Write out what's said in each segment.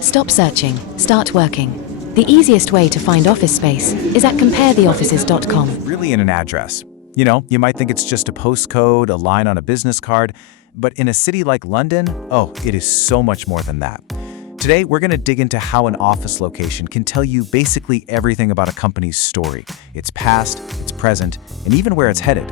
Stop searching, start working. The easiest way to find office space is at comparetheoffices.com. Really in an address. You know, you might think it's just a postcode, a line on a business card, but in a city like London, oh, it is so much more than that. Today, we're going to dig into how an office location can tell you basically everything about a company's story, its past, its present, and even where it's headed.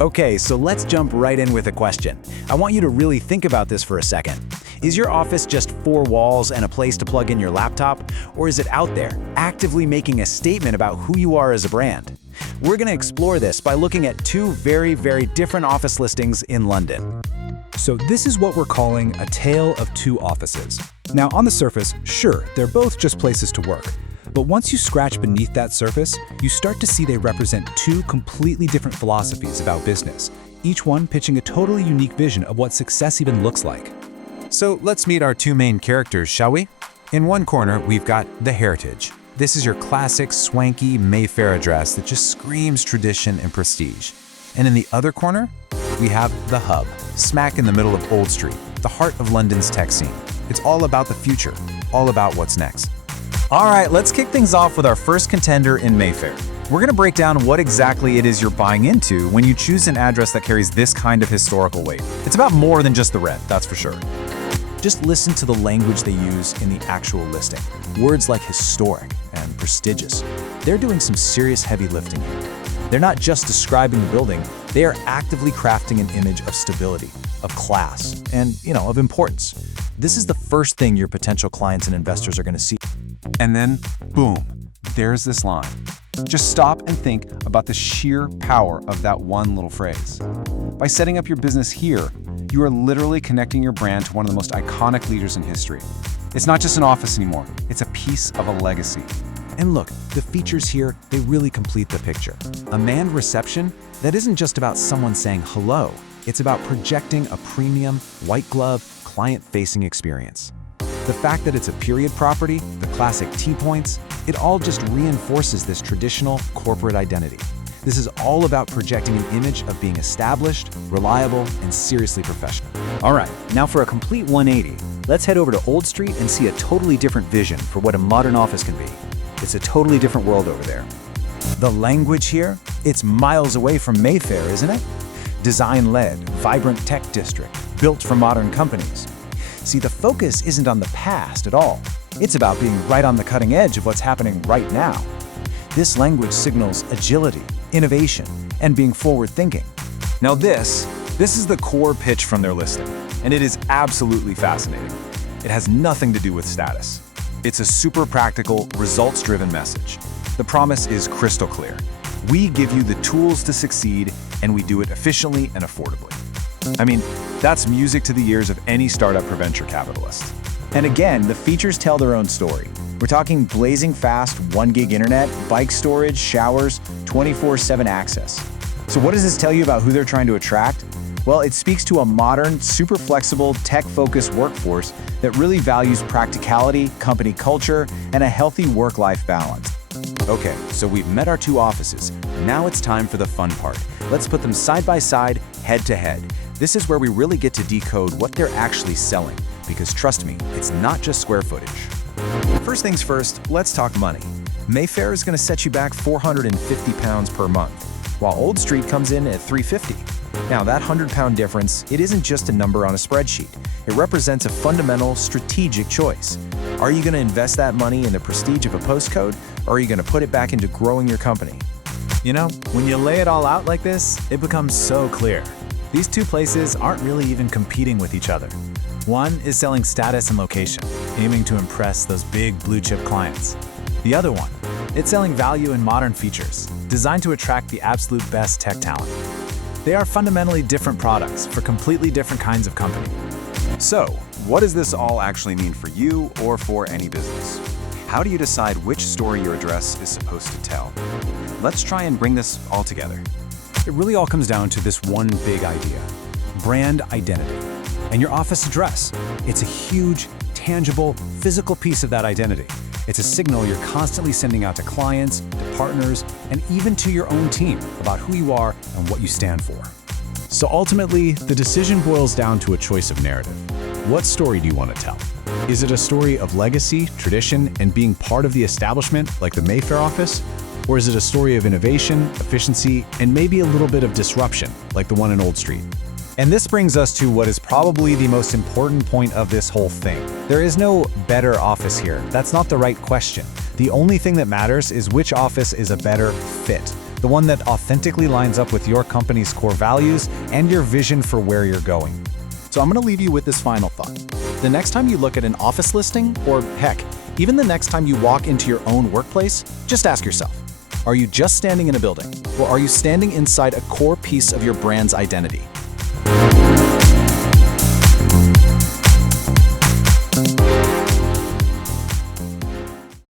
Okay, so let's jump right in with a question. I want you to really think about this for a second. Is your office just four walls and a place to plug in your laptop? Or is it out there, actively making a statement about who you are as a brand? We're going to explore this by looking at two very different office listings in London. So this is what we're calling a tale of two offices. Now, on the surface, sure, they're both just places to work. But once you scratch beneath that surface, you start to see they represent two completely different philosophies about business, each one pitching a totally unique vision of what success even looks like. So let's meet our two main characters, shall we? In one corner, we've got the Heritage. This is your classic, swanky Mayfair address that just screams tradition and prestige. And in the other corner, we have the Hub, smack in the middle of Old Street, the heart of London's tech scene. It's all about the future, all about what's next. All right, let's kick things off with our first contender in Mayfair. We're going to break down what exactly it is you're buying into when you choose an address that carries this kind of historical weight. It's about more than just the rent, that's for sure. Just listen to the language they use in the actual listing. Words like historic and prestigious. They're doing some serious heavy lifting here. They're not just describing the building, they are actively crafting an image of stability, of class, and, of importance. This is the first thing your potential clients and investors are going to see. And then, boom, there's this line. Just stop and think about the sheer power of that one little phrase. By setting up your business here, you are literally connecting your brand to one of the most iconic leaders in history. It's not just an office anymore, it's a piece of a legacy. And look, the features here, they really complete the picture. A manned reception that isn't just about someone saying hello, it's about projecting a premium, white glove, client-facing experience. The fact that it's a period property, the classic T-points, it all just reinforces this traditional corporate identity. This is all about projecting an image of being established, reliable, and seriously professional. All right, now for a complete 180, let's head over to Old Street and see a totally different vision for what a modern office can be. It's a totally different world over there. The language here, it's miles away from Mayfair, isn't it? Design-led, vibrant tech district, built for modern companies. See, the focus isn't on the past at all. It's about being right on the cutting edge of what's happening right now. This language signals agility, innovation, and being forward-thinking. Now this is the core pitch from their listing, and it is absolutely fascinating. It has nothing to do with status. It's a super practical, results-driven message. The promise is crystal clear. We give you the tools to succeed, and we do it efficiently and affordably. I mean, that's music to the ears of any startup or venture capitalist. And again, the features tell their own story. We're talking blazing fast 1 gig internet, bike storage, showers, 24/7 access. So what does this tell you about who they're trying to attract? Well, it speaks to a modern, super flexible, tech-focused workforce that really values practicality, company culture, and a healthy work-life balance. Okay, so we've met our two offices. Now it's time for the fun part. Let's put them side by side, head to head. This is where we really get to decode what they're actually selling, because trust me, it's not just square footage. First things first, let's talk money. Mayfair is going to set you back £450 per month, while Old Street comes in at £350. Now, that £100 difference, it isn't just a number on a spreadsheet. It represents a fundamental strategic choice. Are you going to invest that money in the prestige of a postcode, or are you going to put it back into growing your company? When you lay it all out like this, it becomes so clear. These two places aren't really even competing with each other. One is selling status and location, aiming to impress those big blue-chip clients. The other one, it's selling value and modern features, designed to attract the absolute best tech talent. They are fundamentally different products for completely different kinds of company. So, what does this all actually mean for you or for any business? How do you decide which story your address is supposed to tell? Let's try and bring this all together. It really all comes down to this one big idea: brand identity. And your office address, it's a huge, tangible, physical piece of that identity. It's a signal you're constantly sending out to clients, to partners, and even to your own team about who you are and what you stand for. So ultimately, the decision boils down to a choice of narrative. What story do you want to tell? Is it a story of legacy, tradition, and being part of the establishment, like the Mayfair office? Or is it a story of innovation, efficiency, and maybe a little bit of disruption, like the one in Old Street? And this brings us to what is probably the most important point of this whole thing. There is no better office here. That's not the right question. The only thing that matters is which office is a better fit. The one that authentically lines up with your company's core values and your vision for where you're going. So I'm going to leave you with this final thought. The next time you look at an office listing, or heck, even the next time you walk into your own workplace, just ask yourself, are you just standing in a building, or are you standing inside a core piece of your brand's identity?